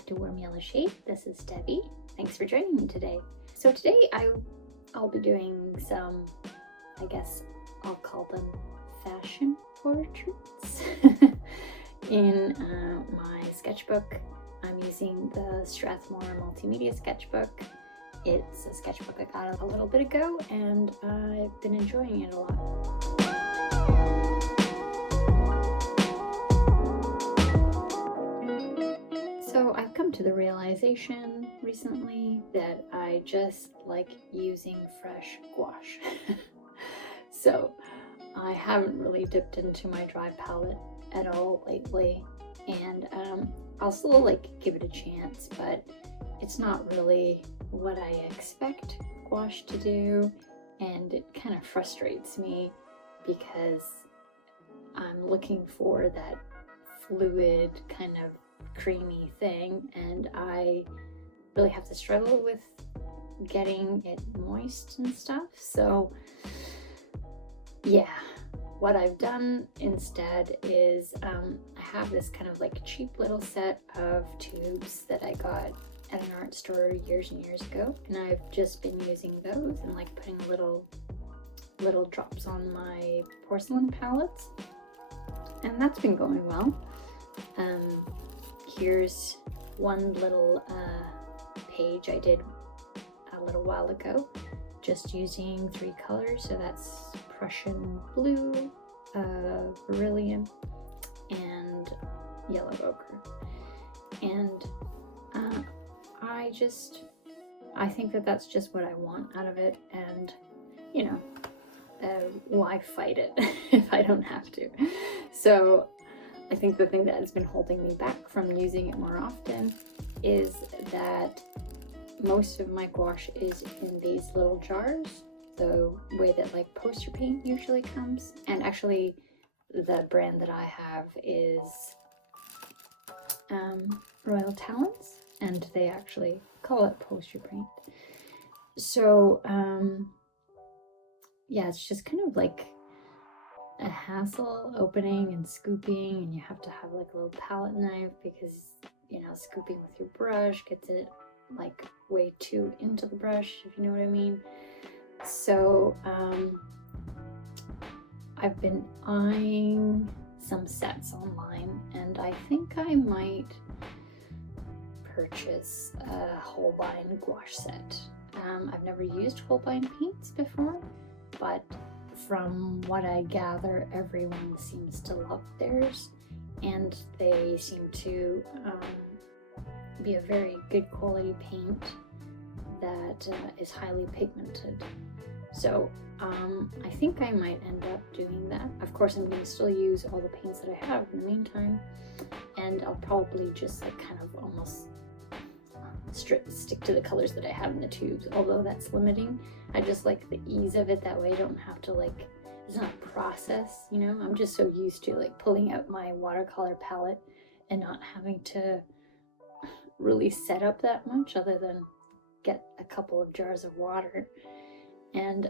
back to Warm Yellow Shade. This is Debbie. Thanks for joining me today. So today I'll be doing some, I guess I'll call them fashion portraits. In my sketchbook, I'm using the Strathmore Multimedia sketchbook. It's a sketchbook I got a little bit ago and I've been enjoying it a lot. So I've come to the realization recently that I just like using fresh gouache. So I haven't really dipped into my dry palette at all lately, and I'll still give it a chance, but it's not really what I expect gouache to do, and it kind of frustrates me because I'm looking for that fluid kind of creamy thing, and I really have to struggle with getting it moist and stuff. So yeah, what I've done instead is I have this kind of cheap little set of tubes that I got at an art store years and years ago, and I've just been using those and putting little drops on my porcelain palettes, and that's been going well. Here's one little page I did a little while ago, just using 3 colors. So that's Prussian blue, beryllium, and yellow ochre. And I think that that's just what I want out of it, and why fight it if I don't have to? So I think the thing that has been holding me back from using it more often is that most of my gouache is in these little jars, the way that poster paint usually comes. And actually the brand that I have is Royal Talents, and they actually call it poster paint. So yeah, it's just kind of a hassle opening and scooping, and you have to have a little palette knife because scooping with your brush gets it way too into the brush, if you know what I mean. So I've been eyeing some sets online, and I think I might purchase a Holbein gouache set. I've never used Holbein paints before, but from what I gather, everyone seems to love theirs, and they seem to be a very good quality paint that is highly pigmented. So I think I might end up doing that. Of course, I'm going to still use all the paints that I have in the meantime, and I'll probably just kind of almost stick to the colors that I have in the tubes, although that's limiting. I just like the ease of it, that way I don't have to it's not a process, I'm just so used to pulling out my watercolor palette and not having to really set up that much other than get a couple of jars of water. And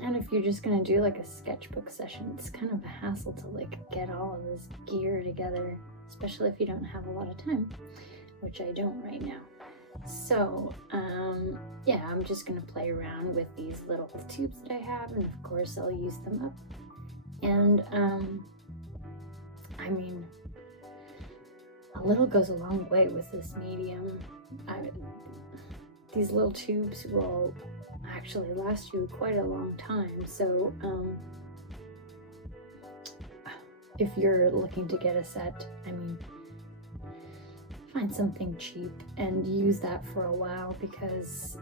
if you're just gonna do a sketchbook session, it's kind of a hassle to get all of this gear together, especially if you don't have a lot of time, which I don't right now. So yeah, I'm just gonna play around with these little tubes that I have, and of course I'll use them up. And I mean, a little goes a long way with this medium. These little tubes will actually last you quite a long time. So if you're looking to get a set, I mean, find something cheap and use that for a while, because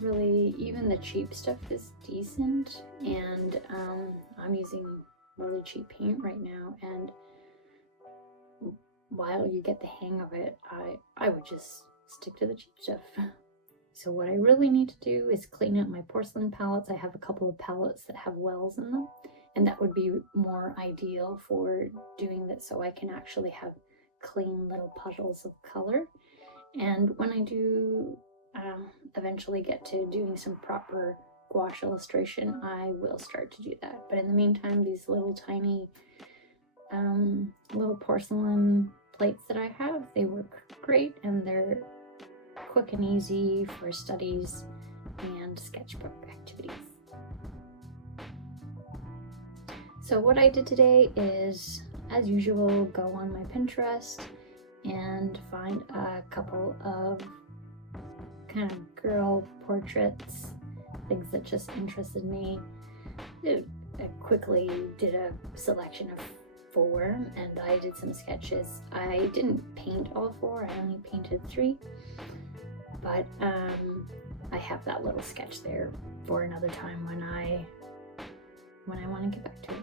really even the cheap stuff is decent, and I'm using really cheap paint right now, and while you get the hang of it, I would just stick to the cheap stuff. So what I really need to do is clean up my porcelain palettes. I have a couple of palettes that have wells in them, and that would be more ideal for doing that, so I can actually have clean little puddles of color. And when I do eventually get to doing some proper gouache illustration, I will start to do that. But in the meantime, these little tiny little porcelain templates that I have. They work great and they're quick and easy for studies and sketchbook activities. So what I did today is, as usual, go on my Pinterest and find a couple of kind of girl portraits, things that just interested me. I quickly did a selection of 4 and I did some sketches. I didn't paint all 4, I only painted 3, but I have that little sketch there for another time when I want to get back to it.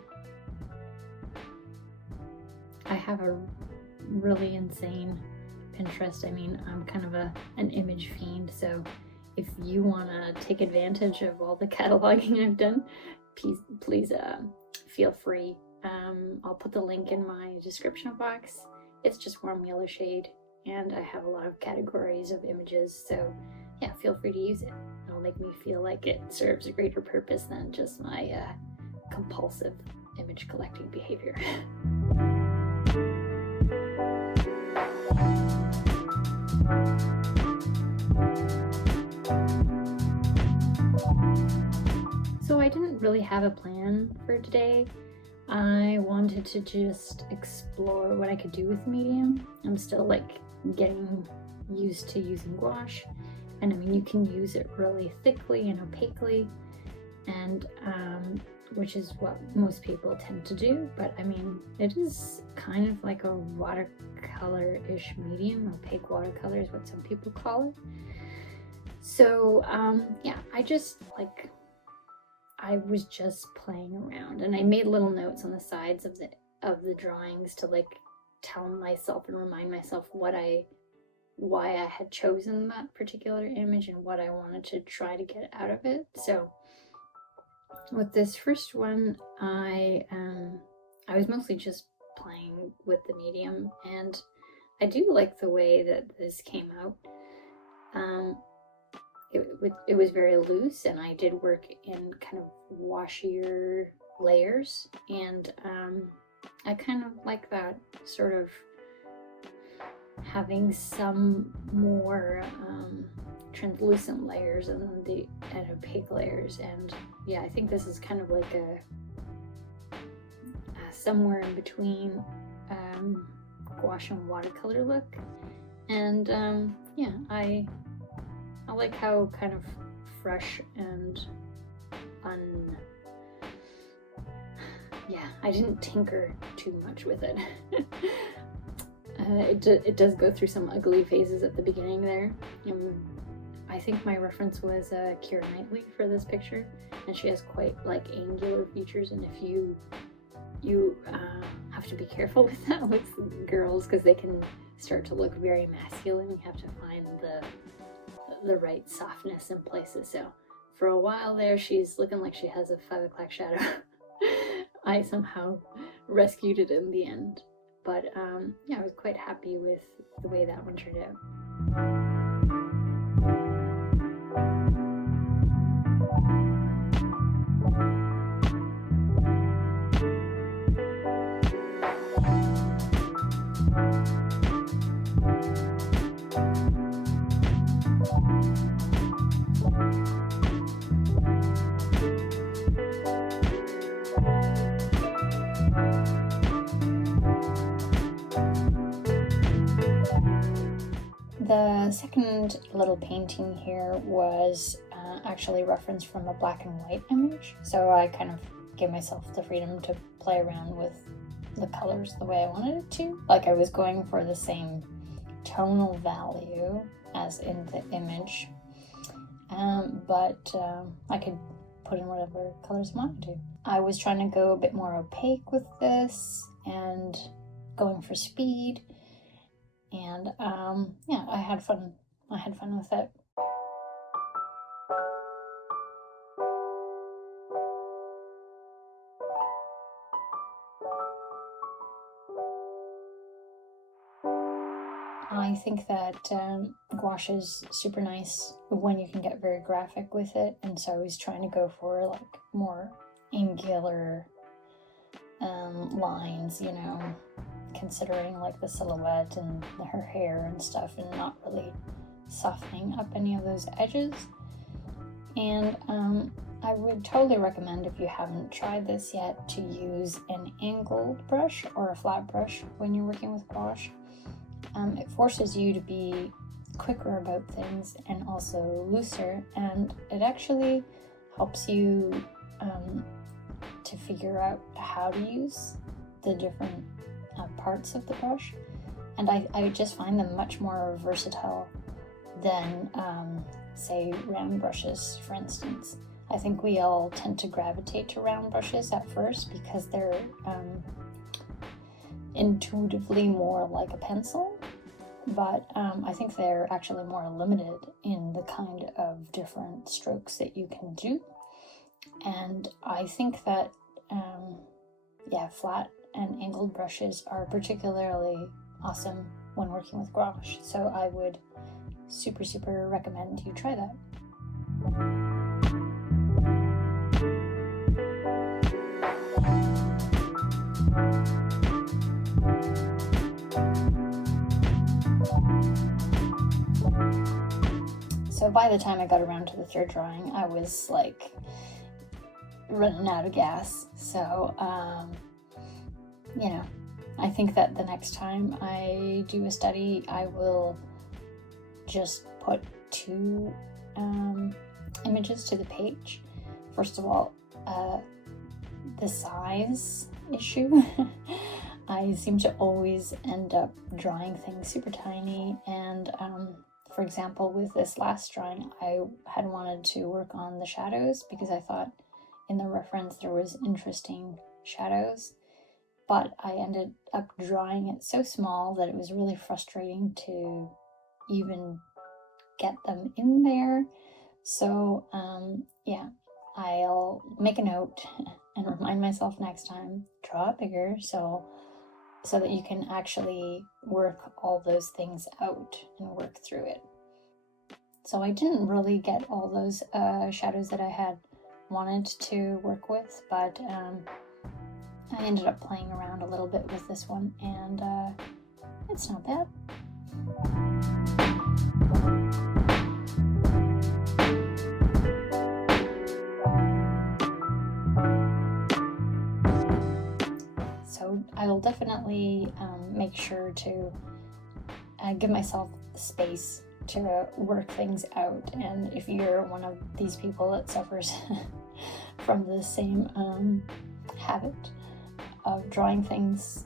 I have a really insane Pinterest. I mean, I'm kind of an image fiend, so if you want to take advantage of all the cataloging I've done, please feel free. I'll put the link in my description box. It's just warm yellow shade, and I have a lot of categories of images, so yeah, feel free to use it. It'll make me feel like it serves a greater purpose than just my compulsive image collecting behavior. So I didn't really have a plan for today. I wanted to just explore what I could do with medium. I'm still like getting used to using gouache, and I mean, you can use it really thickly and opaquely, and which is what most people tend to do, but I mean, it is kind of like a watercolor-ish medium. Opaque watercolor is what some people call it. So yeah, I was just playing around, and I made little notes on the sides of the drawings to like tell myself and remind myself why I had chosen that particular image and what I wanted to try to get out of it. So with this first one, I was mostly just playing with the medium, and I do like the way that this came out. It was very loose, and I did work in kind of washier layers, and I kind of like that sort of having some more translucent layers and opaque layers. And yeah, I think this is kind of like a somewhere in between gouache and watercolor look. And yeah, I like how kind of fresh and yeah, I didn't tinker too much with it. It does go through some ugly phases at the beginning there. I think my reference was Keira Knightley for this picture, and she has quite like angular features, and if you have to be careful with that with girls, because they can start to look very masculine. You have to find the right softness in places. So for a while there, she's looking like she has a 5 o'clock shadow. I somehow rescued it in the end. But yeah, I was quite happy with the way that one turned out. The second little painting here was actually referenced from a black and white image, so I kind of gave myself the freedom to play around with the colors the way I wanted it to. Like, I was going for the same tonal value as in the image, but I could put in whatever colors I wanted to. I was trying to go a bit more opaque with this and going for speed. And yeah, I had fun with it. I think that gouache is super nice when you can get very graphic with it, and so I was trying to go for like more angular lines, you know, considering like the silhouette and her hair and stuff, and not really softening up any of those edges. And I would totally recommend, if you haven't tried this yet, to use an angled brush or a flat brush when you're working with gouache. It forces you to be quicker about things and also looser, and it actually helps you to figure out how to use the different parts of the brush. And I just find them much more versatile than say round brushes, for instance. I think we all tend to gravitate to round brushes at first because they're intuitively more like a pencil, but I think they're actually more limited in the kind of different strokes that you can do. And I think that flat and angled brushes are particularly awesome when working with gouache, so I would super recommend you try that. So by the time I got around to the third drawing, I was like running out of gas. So, I think that the next time I do a study, I will just put 2 images to the page. First of all, the size issue. I seem to always end up drawing things super tiny, and for example, with this last drawing, I had wanted to work on the shadows because I thought in the reference there was interesting shadows, but I ended up drawing it so small that it was really frustrating to even get them in there. So I'll make a note and remind myself next time, draw it bigger so that you can actually work all those things out and work through it. So I didn't really get all those shadows that I had wanted to work with, but I ended up playing around a little bit with this one, and it's not bad. So I'll definitely make sure to give myself space to work things out, and if you're one of these people that suffers from the same habit of drawing things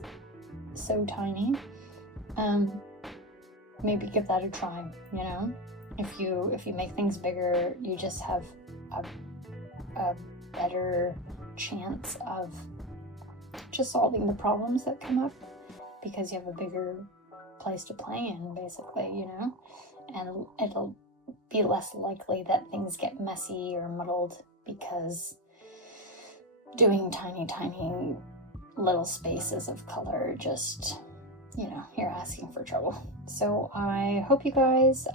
so tiny, maybe give that a try. If you make things bigger, you just have a better chance of just solving the problems that come up because you have a bigger place to play in, basically, and it'll be less likely that things get messy or muddled because doing tiny little spaces of color just, you're asking for trouble. So I hope you guys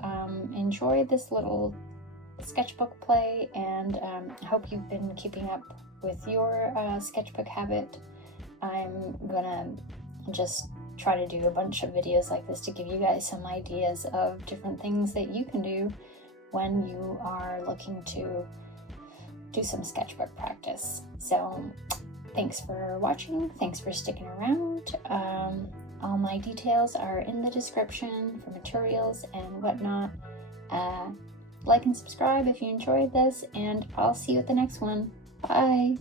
enjoyed this little sketchbook play, and I hope you've been keeping up with your sketchbook habit. I'm gonna just try to do a bunch of videos like this to give you guys some ideas of different things that you can do when you are looking to do some sketchbook practice. So thanks for watching, thanks for sticking around. All my details are in the description for materials and whatnot. Like and subscribe if you enjoyed this, and I'll see you at the next one. Bye!